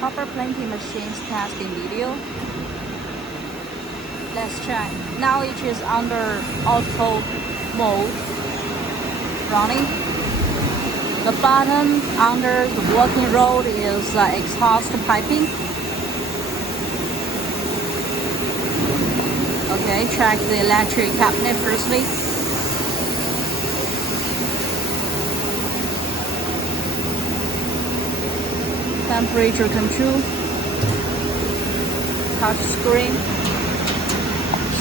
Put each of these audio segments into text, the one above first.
Copper plating machine's testing video. Let's check. Now it is under auto mode running. The button under the working road is exhaust piping. Okay, check the electric cabinet firstly. Temperature control, touch screen.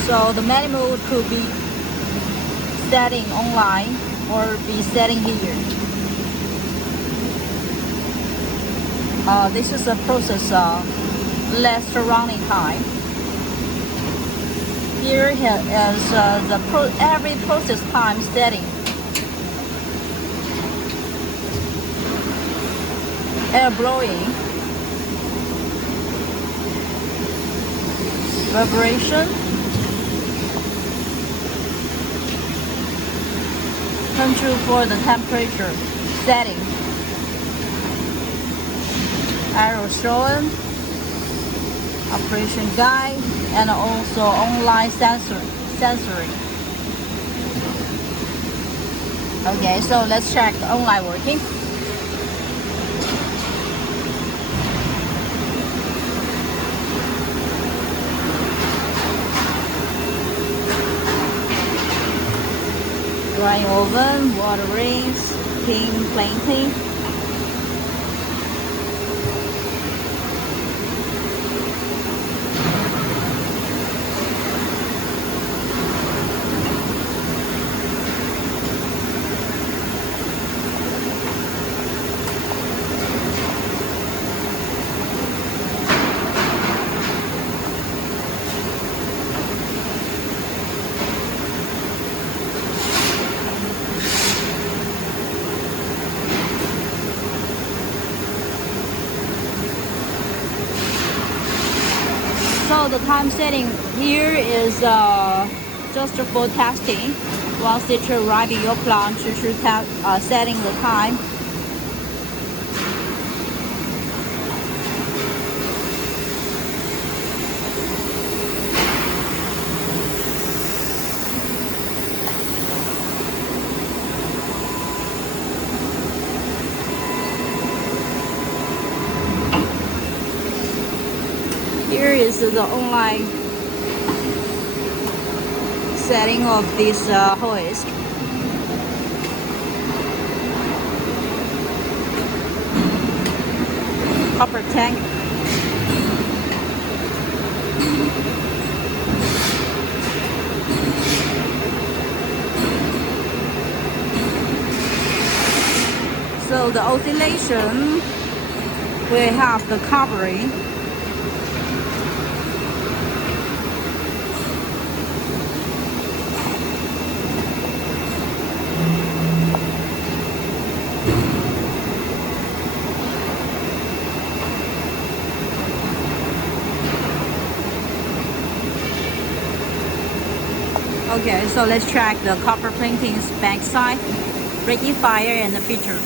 So the manual mode could be setting online or be setting here. This is a process less running time. Here is every process time setting. Air blowing, vibration, control for the temperature setting, arrow showing, operation guide, and also online sensory. Okay, so let's check the online working. Drying oven, water rinse, pin plating. So the time setting here is just for testing. Once it arrives in your plant, you should have setting the time. Here is the online setting of this hoist. Copper tank. So the oscillation will have the covering. Okay, so let's check the copper plating's backside, rectifier, and the feature.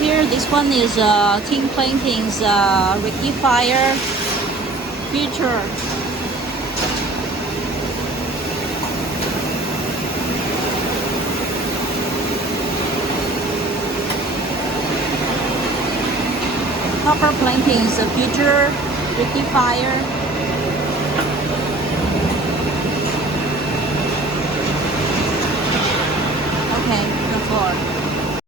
Here, this one is tin plating's rectifier feature. Copper plating is a feature rectifier.